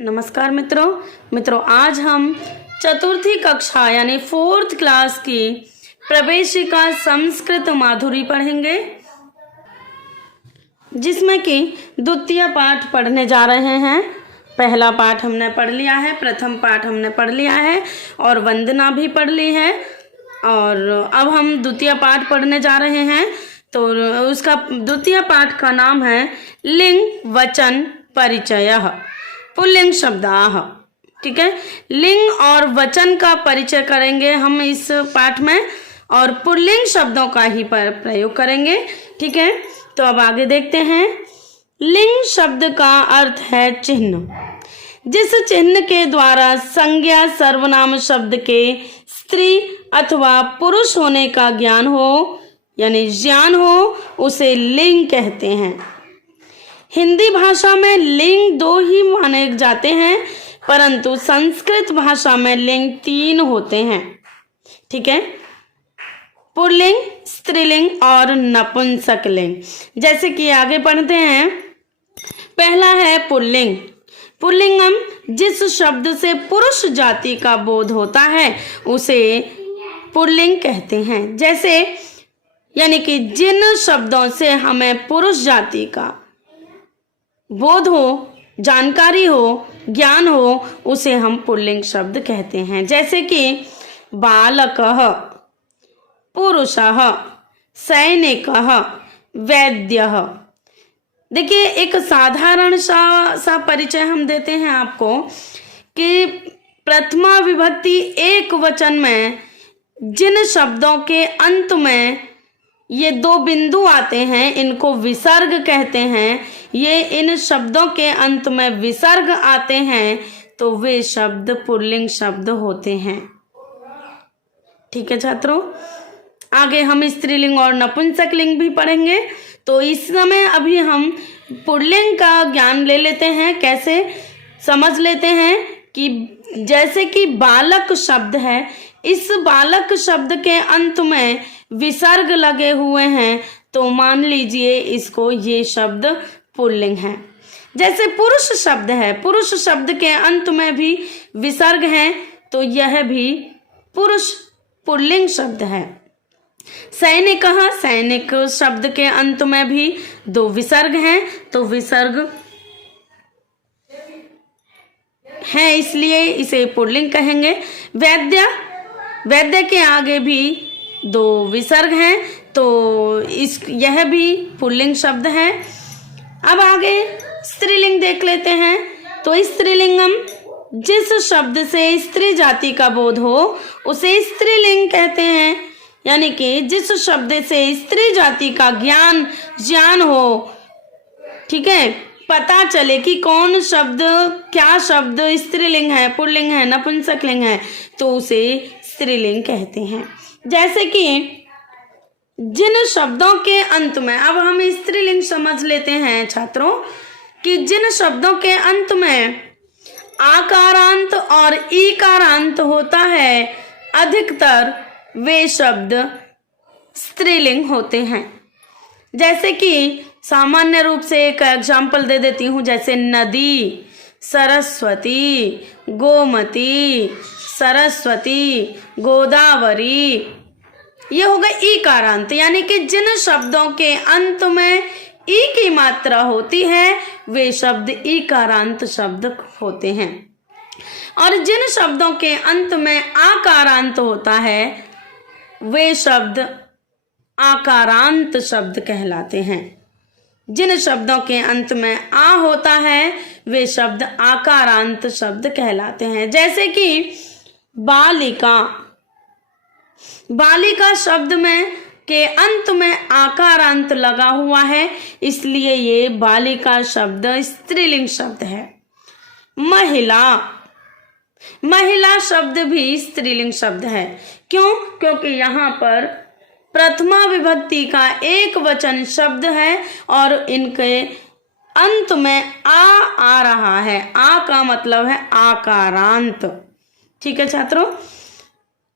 नमस्कार मित्रों आज हम चतुर्थी कक्षा यानी 4th क्लास की प्रवेशिका संस्कृत माधुरी पढ़ेंगे, जिसमें कि द्वितीय पाठ पढ़ने जा रहे हैं। पहला पाठ हमने पढ़ लिया है, प्रथम पाठ हमने पढ़ लिया है और वंदना भी पढ़ ली है। और अब हम द्वितीय पाठ पढ़ने जा रहे हैं। तो उसका द्वितीय पाठ का नाम है लिंग वचन परिचयः, पुल्लिंग शब्दाः। ठीक है, लिंग और वचन का परिचय करेंगे हम इस पाठ में और पुल्लिंग शब्दों का ही प्रयोग करेंगे। ठीक है, तो अब आगे देखते हैं। लिंग शब्द का अर्थ है चिन्ह, जिस चिन्ह के द्वारा संज्ञा सर्वनाम शब्द के स्त्री अथवा पुरुष होने का ज्ञान हो यानी ज्ञान हो, उसे लिंग कहते हैं। हिंदी भाषा में लिंग 2 ही माने जाते हैं, परंतु संस्कृत भाषा में लिंग 3 होते हैं। ठीक है, पुल्लिंग, स्त्रीलिंग और नपुंसकलिंग। जैसे कि आगे पढ़ते हैं। पहला है पुल्लिंग। पुल्लिंगम जिस शब्द से पुरुष जाति का बोध होता है उसे पुल्लिंग कहते हैं। जैसे यानी कि जिन शब्दों से हमें पुरुष जाति का बोध हो, जानकारी हो, ज्ञान हो, उसे हम पुल्लिंग शब्द कहते हैं। जैसे कि बालकः, पुरुषः, सैनिकः, वैद्यः। देखिए, एक साधारण सा परिचय हम देते हैं आपको कि प्रथमा विभक्ति एक वचन में जिन शब्दों के अंत में ये 2 बिंदु आते हैं, इनको विसर्ग कहते हैं। ये इन शब्दों के अंत में विसर्ग आते हैं तो वे शब्द पुल्लिंग शब्द होते हैं। ठीक है छात्रों, आगे हम स्त्रीलिंग और नपुंसकलिंग भी पढ़ेंगे। तो इस समय अभी हम पुल्लिंग का ज्ञान ले लेते हैं। कैसे समझ लेते हैं कि जैसे कि बालक शब्द है, इस बालक शब्द के अंत में विसर्ग लगे हुए हैं, तो मान लीजिए इसको ये शब्द पुल्लिंग है। जैसे पुरुष शब्द है, पुरुष शब्द के अंत में भी विसर्ग है, तो यह भी पुरुष पुल्लिंग शब्द है। सैनिकः, सैनिक शब्द के अंत में भी 2 विसर्ग हैं, तो विसर्ग है इसलिए इसे पुल्लिंग कहेंगे। वैद्य, वैद्य के आगे भी 2 विसर्ग हैं, तो यह भी पुल्लिंग शब्द है। अब आगे स्त्रीलिंग देख लेते हैं। तो स्त्रीलिंगम जिस शब्द से स्त्री जाति का बोध हो उसे स्त्रीलिंग कहते हैं। यानी कि जिस शब्द से स्त्री जाति का ज्ञान हो, ठीक है, पता चले कि कौन शब्द, क्या शब्द स्त्रीलिंग है, पुल्लिंग है, नपुंसकलिंग है, तो उसे स्त्रीलिंग कहते हैं। जैसे कि जिन शब्दों के अंत में, अब हम स्त्रीलिंग समझ लेते हैं छात्रों, कि जिन शब्दों के अंत में आकारांत और ईकारांत होता है, अधिकतर वे शब्द स्त्रीलिंग होते हैं। जैसे कि सामान्य रूप से एक एग्जाम्पल दे देती हूँ, जैसे नदी, सरस्वती, गोमती, सरस्वती, गोदावरी। ये हो गए ईकारांत, यानी कि जिन शब्दों के अंत में ई की मात्रा होती है वे शब्द ईकारांत शब्द होते हैं। और जिन शब्दों के अंत में आकारांत होता है वे शब्द आकारांत शब्द कहलाते हैं। जिन शब्दों के अंत में आ होता है वे शब्द आकारांत शब्द कहलाते हैं। जैसे कि बालिका, बालिका शब्द में के अंत में आकारांत लगा हुआ है, इसलिए ये बालिका शब्द स्त्रीलिंग शब्द है। महिला, महिला शब्द भी स्त्रीलिंग शब्द है। क्यों? क्योंकि यहाँ पर प्रथमा विभक्ति का एक वचन शब्द है और इनके अंत में आ रहा है। आ का मतलब है आकारांत। ठीक है छात्रों।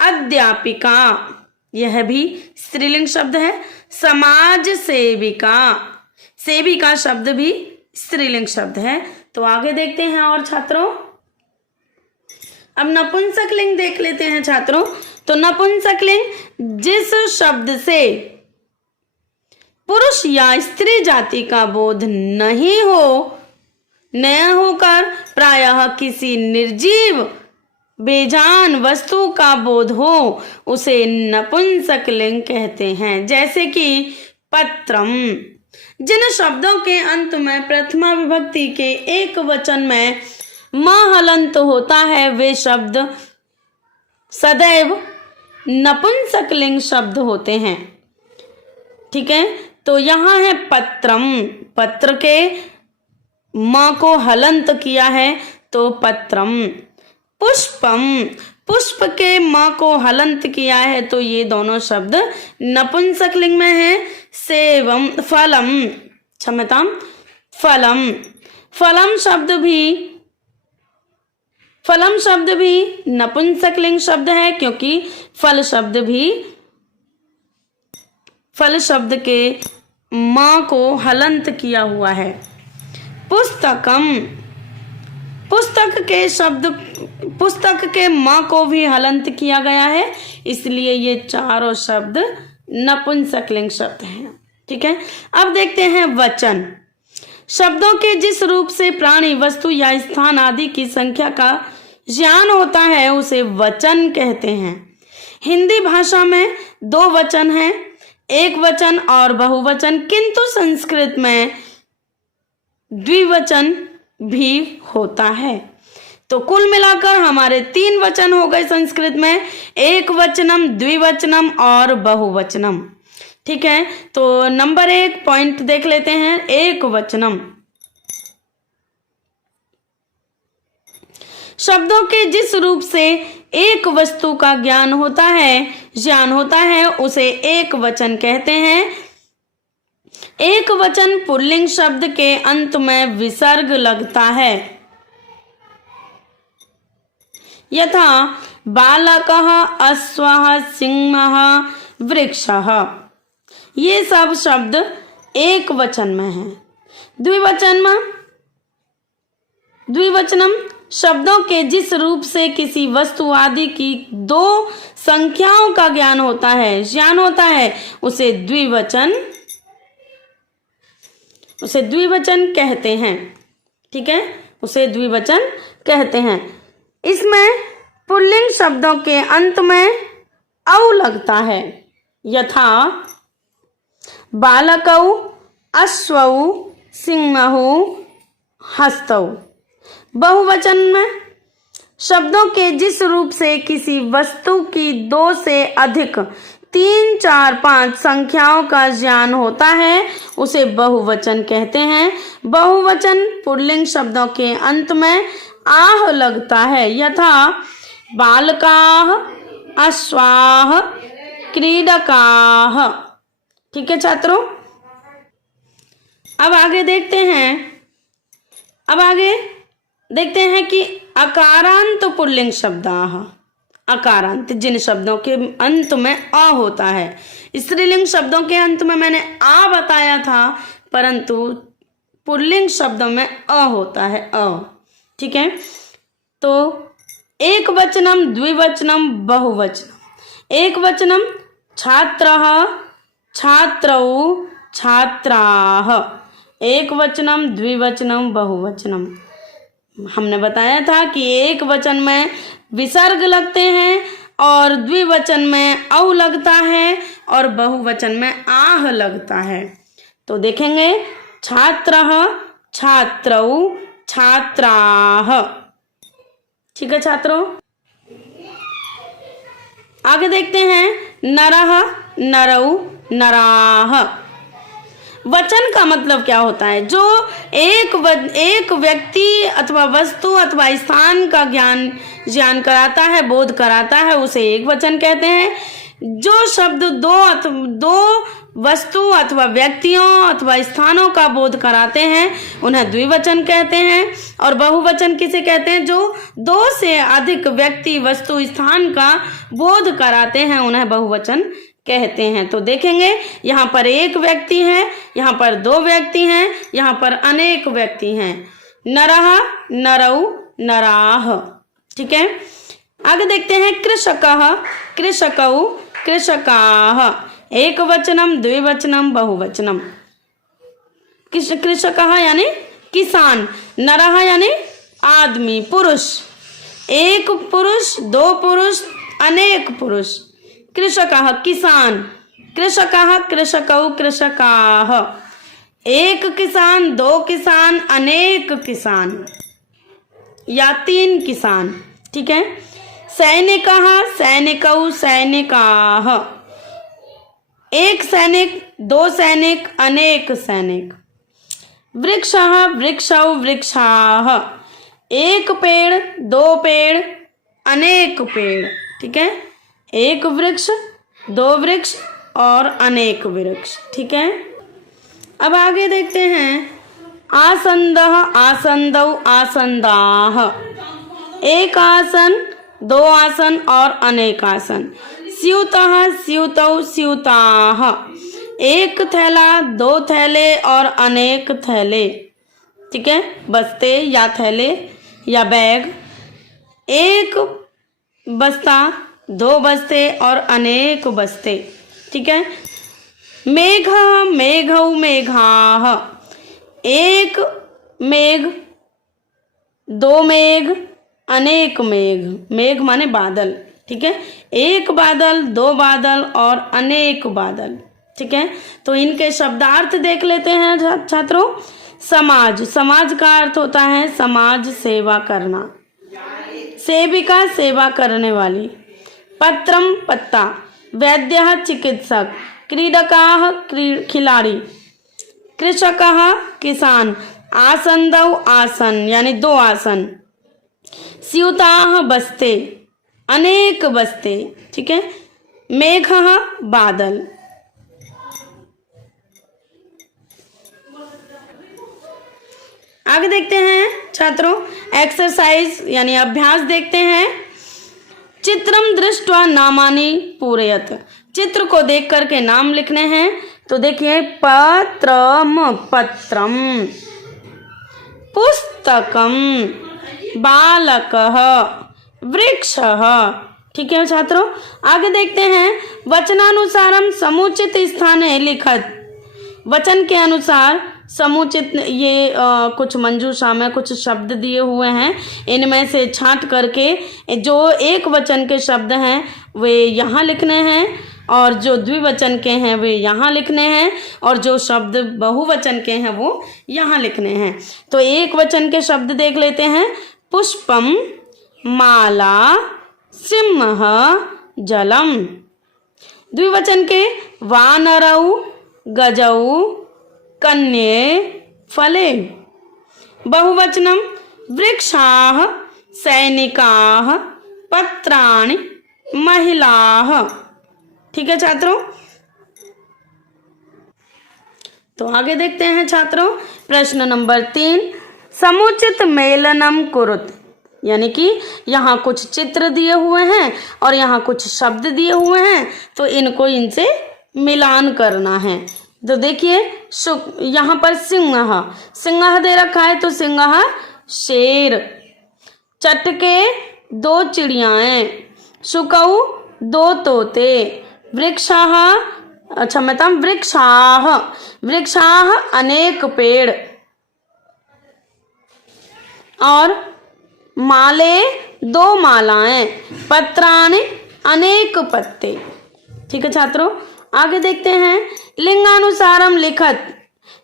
अध्यापिका, यह भी स्त्रीलिंग शब्द है। समाज सेविका, सेविका शब्द भी स्त्रीलिंग शब्द है। तो आगे देखते हैं और छात्रों, अब नपुंसकलिंग देख लेते हैं छात्रों। तो नपुंसकलिंग जिस शब्द से पुरुष या स्त्री जाति का बोध नहीं होकर प्रायः किसी निर्जीव बेजान वस्तु का बोध हो, उसे नपुंसकलिंग कहते हैं। जैसे कि पत्रम। जिन शब्दों के अंत में प्रथमा विभक्ति के एक वचन में म हलंत होता है, वे शब्द सदैव नपुंसकलिंग शब्द होते हैं। ठीक है, तो यहाँ है पत्रम, पत्र के म को हलंत किया है तो पत्रम। पुष्पम, पुष्प के म को हलंत किया है तो ये दोनों शब्द नपुंसकलिंग में है। सेवम, फलम, क्षम्यताम, फलम, फलम शब्द भी नपुंसकलिंग शब्द है, क्योंकि फल शब्द के म को हलंत किया हुआ है। पुस्तकम, पुस्तक के म को भी हलंत किया गया है, इसलिए ये चारों शब्द नपुंसकलिंग शब्द हैं। ठीक है, अब देखते हैं वचन। शब्दों के जिस रूप से प्राणी, वस्तु या स्थान आदि की संख्या का ज्ञान होता है, उसे वचन कहते हैं। हिंदी भाषा में दो वचन हैं, एक वचन और बहुवचन, किंतु संस्कृत में द्विवचन भी होता है। तो कुल मिलाकर हमारे 3 वचन हो गए संस्कृत में, एक वचनम, द्विवचनम और बहुवचनम। ठीक है, तो नंबर 1 पॉइंट देख लेते हैं, एक वचनम। शब्दों के जिस रूप से एक वस्तु का ज्ञान होता है उसे एक वचन कहते हैं। एक वचन पुल्लिंग शब्द के अंत में विसर्ग लगता है, यथा बालकः, अश्वः, सिंहः, वृक्षः। ये सब शब्द एक वचन में है। द्विवचनम शब्दों के जिस रूप से किसी वस्तु आदि की 2 संख्याओं का ज्ञान होता है उसे द्विवचन कहते हैं। ठीक है, उसे द्विवचन कहते हैं। इसमें पुल्लिंग शब्दों के अंत में औ लगता है, यथा बालकौ, अश्वौ, सिंहौ, हस्तौ। बहुवचन में शब्दों के जिस रूप से किसी वस्तु की 2 से अधिक 3, 4, 5 संख्याओं का ज्ञान होता है उसे बहुवचन कहते हैं। बहुवचन पुल्लिंग शब्दों के अंत में आह लगता है, यथा बालकाः, अश्वाः, क्रीडकाः। ठीक है छात्रों, अब आगे देखते हैं कि अकारांत पुल्लिंग शब्दाः। अकारांत जिन शब्दों के अंत में अ होता है। स्त्रीलिंग शब्दों के अंत में मैंने आ बताया था, परंतु पुल्लिंग शब्दों में अ होता है, अ। ठीक है, तो एक वचनम, द्विवचनम, बहुवचनम। एक वचनम छात्रः, छात्रौ, छात्राः। एक वचनम, द्विवचनम, बहुवचनम। हमने बताया था कि एक वचन में विसर्ग लगते हैं और द्विवचन में औ लगता है और बहुवचन में आह लगता है। तो देखेंगे छात्रः, छात्रौ, छात्राः। ठीक है छात्रों, आगे देखते हैं नरः, नरौ, नराः। वचन का मतलब क्या होता है? जो एक व्यक्ति अथवा वस्तु अथवा स्थान का ज्ञान कराता है, बोध कराता है, उसे एक वचन कहते हैं। जो शब्द दो वस्तु अथवा व्यक्तियों अथवा स्थानों का बोध कराते हैं उन्हें द्विवचन कहते हैं। और बहुवचन किसे कहते हैं? जो 2 से अधिक व्यक्ति, वस्तु, स्थान का बोध कराते हैं उन्हें बहुवचन कहते हैं। तो देखेंगे यहाँ पर एक व्यक्ति है, यहाँ पर दो व्यक्ति हैं, यहाँ पर अनेक व्यक्ति हैं। नरः, नरौ, नराः। ठीक है, आगे देखते हैं कृषकः, कृषकौ, कृषकाः। एक वचनम, द्विवचनम, बहुवचनम। कृषकः यानी किसान, नरः यानी आदमी, पुरुष, एक पुरुष, दो पुरुष, अनेक पुरुष। कृषकः किसान, कृषकः, कृषकौ, कृषकाः। एक किसान, दो किसान, अनेक किसान या तीन किसान। ठीक है, सैनिकः, सैनिकौ, सैनिकाः। एक सैनिक, दो सैनिक, अनेक सैनिक। वृक्षः, वृक्षौ, वृक्षाः। एक पेड़, दो पेड़, अनेक पेड़। ठीक है, एक वृक्ष, दो वृक्ष और अनेक वृक्ष। ठीक है, अब आगे देखते हैं आसन्दः, आसन्दौ, आसन्दाः। एक आसन, दो आसन और अनेक आसन। स्यूतः, स्यूतौ, स्यूताः। एक थैला, दो थैले और अनेक थैले। ठीक है, बस्ते या थैले या बैग। एक बस्ता, दो बस्ते और अनेक बस्ते। ठीक है, मेघः, मेघौ, मेघाः। एक मेघ, दो मेघ, अनेक मेघ। मेघ माने बादल। ठीक है, एक बादल, दो बादल और अनेक बादल। ठीक है, तो इनके शब्दार्थ देख लेते हैं छात्रों। समाज, समाज का अर्थ होता है समाज सेवा करना, सेविका सेवा करने वाली। पत्रम पत्ता, वैद्यः चिकित्सक, क्रीडकाः खिलाड़ी, कृषकः किसान, आसन्दौ आसन यानी दो आसन, स्यूताः बस्ते, अनेक बस्ते। ठीक है, मेघः बादल। आगे देखते हैं छात्रों एक्सरसाइज यानी अभ्यास देखते हैं। चित्रम दृष्ट्वा नामानि पूरयत। चित्र को देख करके नाम लिखने हैं। तो देखिए पत्रम, पत्रम, पुस्तकम, बालकः, वृक्षः। ठीक है छात्रों, आगे देखते हैं वचनानुसारम समुचित स्थाने लिखत। वचन के अनुसार समुचित, ये कुछ मंजूषा में कुछ शब्द दिए हुए हैं, इनमें से छांट करके जो एक वचन के शब्द हैं वे यहाँ लिखने हैं और जो द्विवचन के हैं वे यहाँ लिखने हैं और जो शब्द बहुवचन के हैं वो यहाँ लिखने हैं। तो एक वचन के शब्द देख लेते हैं। पुष्पम, माला, सिंह, जलम। द्विवचन के वानरौ, गजौ, कन्ये, फले। बहुवचनम वृक्षाः, सैनिकाः, पत्राणि, महिलाः। ठीक है छात्रों, तो आगे देखते हैं छात्रों प्रश्न नंबर 3। समुचित मेलनम कुरुत, यानी कि यहाँ कुछ चित्र दिए हुए हैं और यहाँ कुछ शब्द दिए हुए हैं, तो इनको इनसे मिलान करना है। तो देखिए यहाँ पर सिंह, सिंह दे रखा है तो सिंह शेर। चटके दो चिड़ियाएं, शुकौ दो तोते, वृक्षाः, अच्छा मतलब वृक्षाः, वृक्षाः अनेक पेड़ और माले दो मालाएं, पत्राणि अनेक पत्ते। ठीक है छात्रों, आगे देखते हैं लिंगानुसारम लिखत।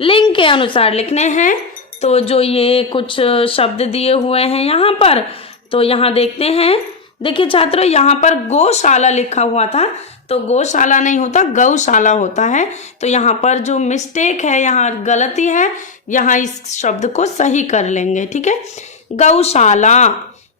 लिंग के अनुसार लिखने हैं। तो जो ये कुछ शब्द दिए हुए हैं यहाँ पर, तो यहाँ देखते हैं। देखिए छात्रों, यहाँ पर गौशाला लिखा हुआ था, तो गौशाला नहीं होता गौशाला होता है। तो यहाँ पर जो मिस्टेक है, यहाँ गलती है, यहाँ इस शब्द को सही कर लेंगे। ठीक है, गौशाला,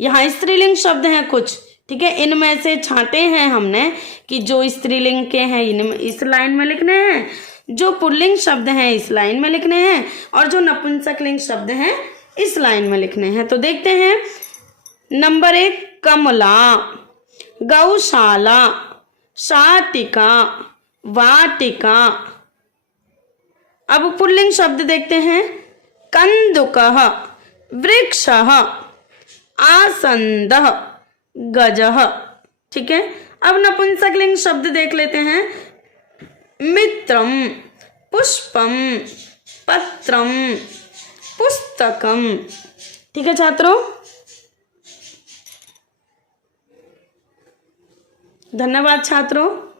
यहाँ स्त्रीलिंग शब्द हैं कुछ। ठीक है, इनमें से छांटे हैं हमने कि जो स्त्रीलिंग के हैं इनमें इस लाइन में लिखने हैं, जो पुल्लिंग शब्द हैं इस लाइन में लिखने हैं और जो नपुंसकलिंग शब्द हैं इस लाइन में लिखने हैं। तो देखते हैं नंबर 1 कमला, गौशाला, शाटिका, वाटिका। अब पुल्लिंग शब्द देखते हैं। कंदुकः, वृक्षः, आसन्दः, गजः। ठीक है। अब नपुंसकलिंग शब्द देख लेते हैं। मित्रम, पुष्पम, पत्रम, पुस्तकम। ठीक है छात्रों, धन्यवाद छात्रों।